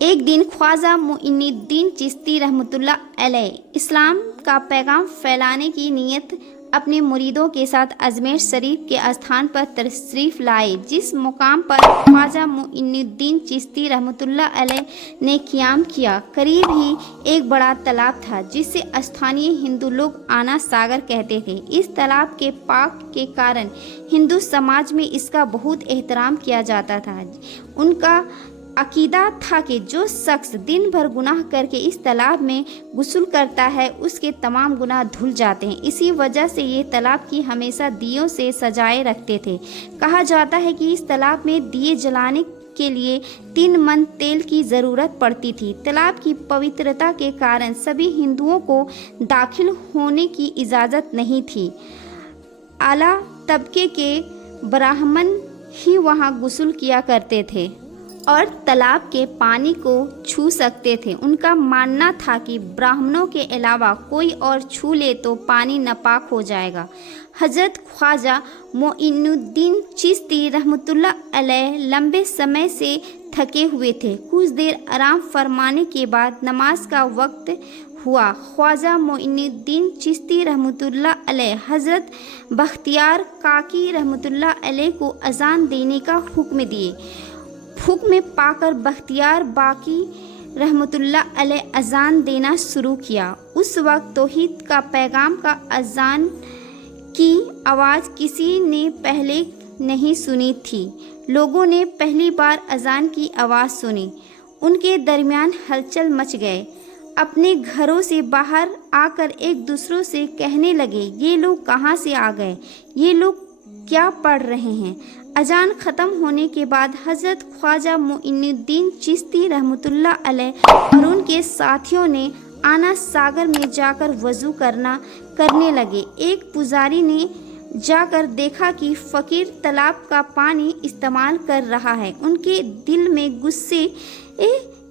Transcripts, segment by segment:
एक दिन ख्वाजा मुइनुद्दीन चिश्ती रहमतुल्लाह अलैह इस्लाम का पैगाम फैलाने की नीयत अपने मुरीदों के साथ अजमेर शरीफ के स्थान पर तशरीफ़ लाए। जिस मुकाम पर ख्वाजा मुइनुद्दीन चिश्ती रहमतुल्लाह अलैह ने क़याम किया, करीब ही एक बड़ा तालाब था जिसे स्थानीय हिंदू लोग आना सागर कहते थे। इस तालाब के पाक के कारण हिंदू समाज में इसका बहुत एहतराम किया जाता था। उनका अकीदा था कि जो शख्स दिन भर गुनाह करके इस तालाब में गुस्ल करता है, उसके तमाम गुनाह धुल जाते हैं। इसी वजह से ये तालाब की हमेशा दियों से सजाए रखते थे। कहा जाता है कि इस तालाब में दिए जलाने के लिए 3 मन तेल की ज़रूरत पड़ती थी। तालाब की पवित्रता के कारण सभी हिंदुओं को दाखिल होने की इजाज़त नहीं थी। आला तबके के ब्राह्मण ही वहाँ गुस्ल किया करते थे और तालाब के पानी को छू सकते थे। उनका मानना था कि ब्राह्मणों के अलावा कोई और छू ले तो पानी नापाक हो जाएगा। हज़रत ख्वाजा मुइनुद्दीन चिश्ती रहमतुल्लाह अलैह लंबे समय से थके हुए थे। कुछ देर आराम फरमाने के बाद नमाज का वक्त हुआ। ख्वाजा मुइनुद्दीन चिश्ती रहमतुल्लाह अलैह हज़रत बख्तियार काकी रहमतुल्लाह अलैह को अजान देने का हुक्म दिए। हुक्म पाकर बख्तियार बाकी रहमतुल्लाह अलैह अजान देना शुरू किया। उस वक्त तौहीद का पैगाम का अजान की आवाज़ किसी ने पहले नहीं सुनी थी। लोगों ने पहली बार अजान की आवाज़ सुनी। उनके दरमियान हलचल मच गए। अपने घरों से बाहर आकर एक दूसरों से कहने लगे, ये लोग कहाँ से आ गए, ये लोग क्या पढ़ रहे हैं। अजान ख़त्म होने के बाद हज़रत ख्वाजा मुइनुद्दीन चिश्ती रहमतुल्लाह अलैह और उनके साथियों ने आना सागर में जाकर वज़ू करने लगे। एक पुजारी ने जाकर देखा कि फ़कीर तालाब का पानी इस्तेमाल कर रहा है। उनके दिल में गुस्से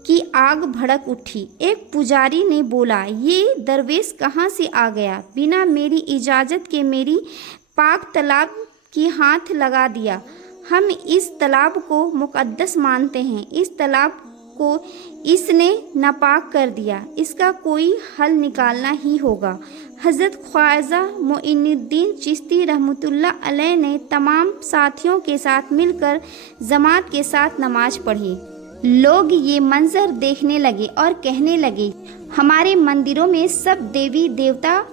की आग भड़क उठी। एक पुजारी ने बोला, ये दरवेश कहाँ से आ गया, बिना मेरी इजाज़त के मेरी पाक तालाब की हाथ लगा दिया। हम इस तालाब को मुक़द्दस मानते हैं। इस तालाब को इसने नापाक कर दिया। इसका कोई हल निकालना ही होगा। हज़रत ख्वाजा मुइनुद्दीन चिश्ती रहमतुल्लाह अलैह ने तमाम साथियों के साथ मिलकर जमात के साथ नमाज पढ़ी। लोग ये मंजर देखने लगे और कहने लगे, हमारे मंदिरों में सब देवी देवता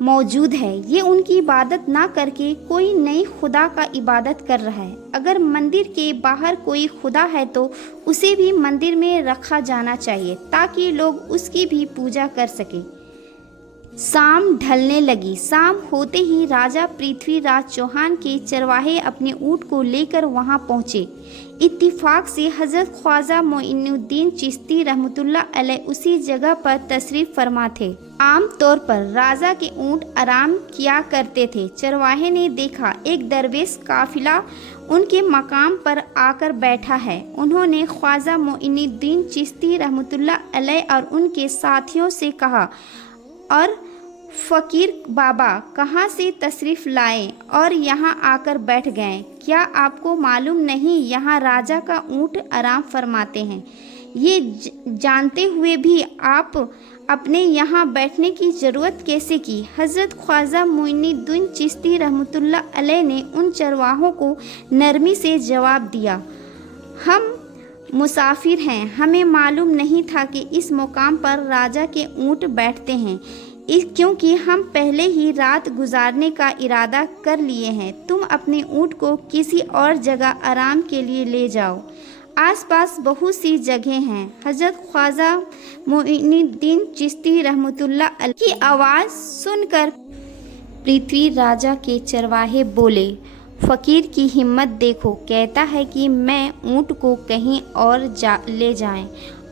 मौजूद है। ये उनकी इबादत ना करके कोई नई खुदा का इबादत कर रहा है। अगर मंदिर के बाहर कोई खुदा है तो उसे भी मंदिर में रखा जाना चाहिए ताकि लोग उसकी भी पूजा कर सके। शाम ढलने लगी। शाम होते ही राजा पृथ्वीराज चौहान के चरवाहे अपने ऊँट को लेकर वहां पहुँचे। इत्तिफाक से हज़रत ख्वाजा मुइनुद्दीन चिश्ती रहमतुल्लाह अलैह उसी जगह पर तशरीफ़ फरमा थे। आम तौर पर राजा के ऊँट आराम किया करते थे। चरवाहे ने देखा एक दरवेश काफिला उनके मकाम पर आकर बैठा है। उन्होंने ख्वाजा मुइनुद्दीन चिश्ती रहमतुल्लाह अलैह और उनके साथियों से कहा, और फ़कीर बाबा कहाँ से तशरीफ़ लाए और यहाँ आकर बैठ गए। क्या आपको मालूम नहीं यहाँ राजा का ऊँट आराम फरमाते हैं। ये जानते हुए भी आप अपने यहाँ बैठने की ज़रूरत कैसे की। हज़रत ख्वाजा मुइनुद्दीन चिश्ती रहमतुल्लाह अलैह ने उन चरवाहों को नरमी से जवाब दिया, हम मुसाफिर हैं। हमें मालूम नहीं था कि इस मुकाम पर राजा के ऊँट बैठते हैं, क्योंकि हम पहले ही रात गुजारने का इरादा कर लिए हैं। तुम अपने ऊँट को किसी और जगह आराम के लिए ले जाओ। आसपास बहुत सी जगह हैं। हज़रत ख्वाजा मुइनुद्दीन चिश्ती रहमतुल्लाह अलैह की आवाज़ सुनकर पृथ्वी राजा के चरवाहे बोले, फ़कीर की हिम्मत देखो, कहता है कि मैं ऊँट को कहीं और ले जाएं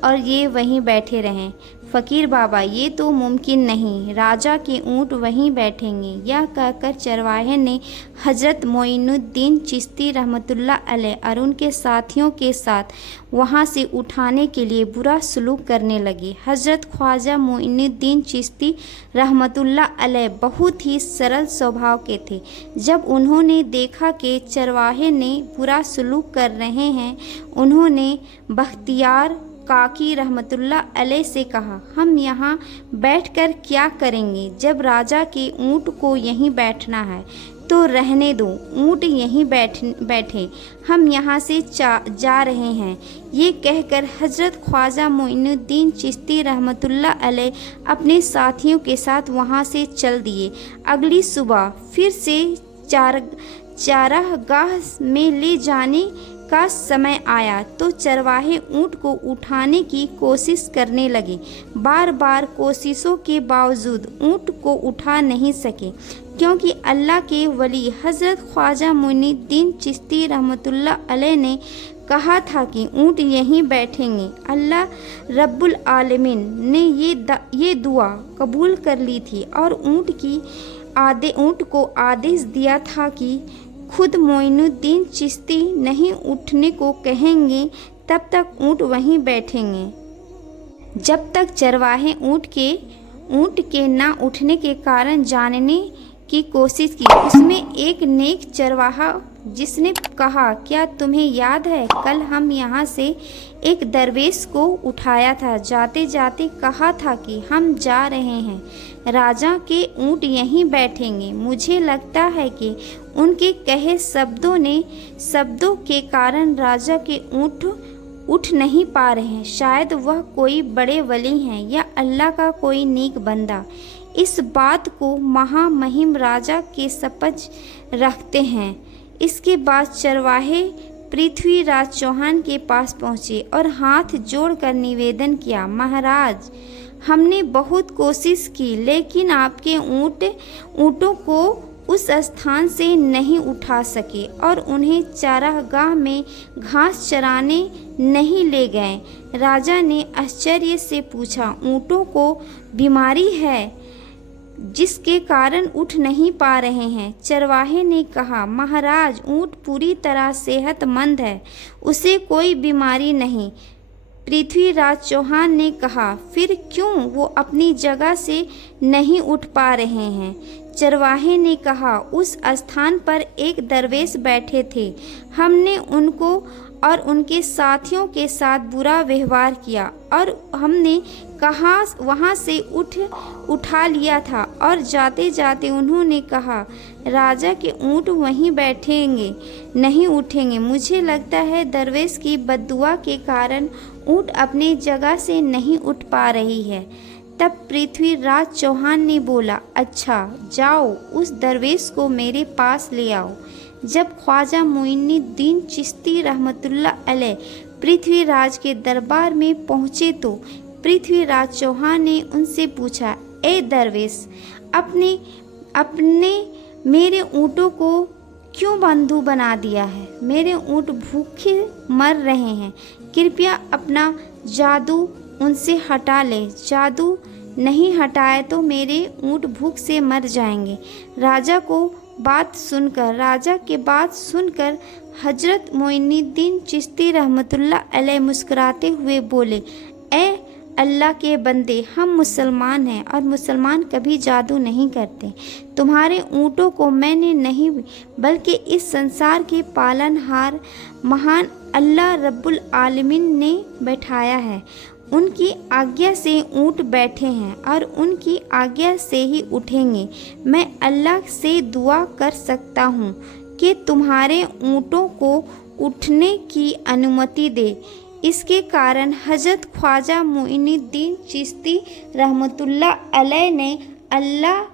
और ये वहीं बैठे रहें। फ़कीर बाबा, ये तो मुमकिन नहीं, राजा के ऊँट वहीं बैठेंगे। यह कहकर चरवाहे ने हज़रत मुइनुद्दीन चिश्ती रहमतुल्लाह अलैह और उनके साथियों के साथ वहाँ से उठाने के लिए बुरा सलूक करने लगे। हज़रत ख्वाजा मुइनुद्दीन चिश्ती रहमतुल्लाह अलैह बहुत ही सरल स्वभाव के थे। जब उन्होंने देखा कि चरवाहे ने बुरा सलूक कर रहे हैं, उन्होंने बख्तियार काकी रहमतुल्लाह अलैह से कहा, हम यहाँ बैठकर क्या करेंगे? जब राजा के ऊँट को यहीं बैठना है तो रहने दो, ऊँट यहीं बैठे, हम यहाँ से जा रहे हैं। ये कहकर हज़रत ख्वाजा मोइनुद्दीन चिश्ती रहमतुल्लाह अलैह अपने साथियों के साथ वहाँ से चल दिए। अगली सुबह फिर से चारागाह में ले जाने का समय आया तो चरवाहे ऊँट को उठाने की कोशिश करने लगे। बार बार कोशिशों के बावजूद ऊँट को उठा नहीं सके, क्योंकि अल्लाह के वली हज़रत ख्वाजा मोइनुद्दीन चिश्ती रहमतुल्लाह अलैह ने कहा था कि ऊँट यहीं बैठेंगे। अल्लाह रब्बुल आलमीन ने ये दुआ कबूल कर ली थी और ऊँट को आदेश दिया था कि खुद मोइनुद्दीन चिश्ती नहीं उठने को कहेंगे तब तक ऊँट वहीं बैठेंगे। जब तक चरवाहे ऊँट के ना उठने के कारण जानने की कोशिश की। उसमें एक नेक चरवाहा जिसने कहा, क्या तुम्हें याद है कल हम यहाँ से एक दरवेश को उठाया था, जाते जाते कहा था कि हम जा रहे हैं, राजा के ऊँट यहीं बैठेंगे। मुझे लगता है कि उनके कहे शब्दों के कारण राजा के ऊँट उठ नहीं पा रहे हैं। शायद वह कोई बड़े वली हैं या अल्लाह का कोई नेक बंदा। इस बात को महामहिम राजा के समझ रखते हैं। इसके बाद चरवाहे पृथ्वीराज चौहान के पास पहुँचे और हाथ जोड़कर निवेदन किया, महाराज, हमने बहुत कोशिश की लेकिन आपके ऊँटों को उस स्थान से नहीं उठा सके और उन्हें चारागाह में घास चराने नहीं ले गए। राजा ने आश्चर्य से पूछा, ऊँटों को बीमारी है जिसके कारण उठ नहीं पा रहे हैं? चरवाहे ने कहा, महाराज, ऊँट पूरी तरह सेहतमंद है, उसे कोई बीमारी नहीं। पृथ्वीराज चौहान ने कहा, फिर क्यों वो अपनी जगह से नहीं उठ पा रहे हैं? चरवाहे ने कहा, उस स्थान पर एक दरवेश बैठे थे, हमने उनको और उनके साथियों के साथ बुरा व्यवहार किया और हमने कहा वहाँ से उठा लिया था और जाते जाते उन्होंने कहा, राजा के ऊँट वहीं बैठेंगे, नहीं उठेंगे। मुझे लगता है दरवेश की बद्दुआ के कारण ऊँट अपनी जगह से नहीं उठ पा रही है। तब पृथ्वीराज चौहान ने बोला, अच्छा, जाओ उस दरवेश को मेरे पास ले आओ। जब ख्वाजा मोइनुद्दीन चिश्ती रहमतुल्लाह अलैह पृथ्वीराज के दरबार में पहुँचे तो पृथ्वीराज चौहान ने उनसे पूछा, ए दरवेश, अपने मेरे ऊँटों को क्यों बंधु बना दिया है? मेरे ऊँट भूखे मर रहे हैं, कृपया अपना जादू उनसे हटा ले। जादू नहीं हटाए तो मेरे ऊँट भूख से मर जाएंगे। राजा के बात सुनकर हज़रत मोइनुद्दीन चिश्ती रहमतुल्लाह अलैह मुस्कुराते हुए बोले, ए अल्लाह के बंदे, हम मुसलमान हैं और मुसलमान कभी जादू नहीं करते। तुम्हारे ऊँटों को मैंने नहीं बल्कि इस संसार के पालनहार महान अल्लाह रब्बुल आलमीन ने बैठाया है। उनकी आज्ञा से ऊँट बैठे हैं और उनकी आज्ञा से ही उठेंगे। मैं अल्लाह से दुआ कर सकता हूँ कि तुम्हारे ऊँटों को उठने की अनुमति दे। इसके कारण हज़रत ख्वाजा मोइनुद्दीन चिश्ती रहमतुल्लाह अलैह ने अल्लाह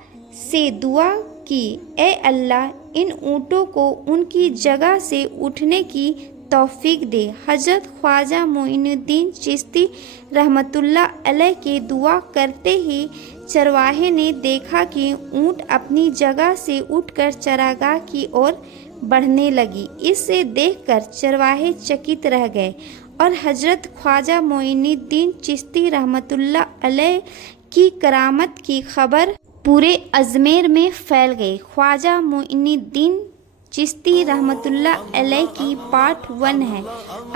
से दुआ की, ए अल्लाह, इन ऊँटों को उनकी जगह से उठने की तौफीक दे। हज़रत ख्वाजा मोइनुद्दीन चिश्ती रहमतुल्लाह अलैह के दुआ करते ही चरवाहे ने देखा कि ऊँट अपनी जगह से उठकर चरागाह की ओर बढ़ने लगी। इसे देखकर चरवाहे चकित रह गए और हज़रत ख्वाजा मोइनुद्दीन चिश्ती रहमतुल्लाह अलैह की करामत की खबर पूरे अजमेर में फैल गई। ख्वाजा मोइनुद्दीन चिश्ती रहमतुल्लाह अलैह की पार्ट 1 है।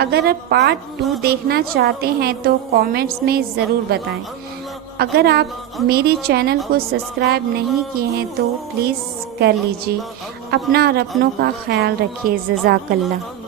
अगर आप पार्ट 2 देखना चाहते हैं तो कमेंट्स में ज़रूर बताएं। अगर आप मेरे चैनल को सब्सक्राइब नहीं किए हैं तो प्लीज़ कर लीजिए। अपना और अपनों का ख्याल रखिए। जज़ाकल्लाह।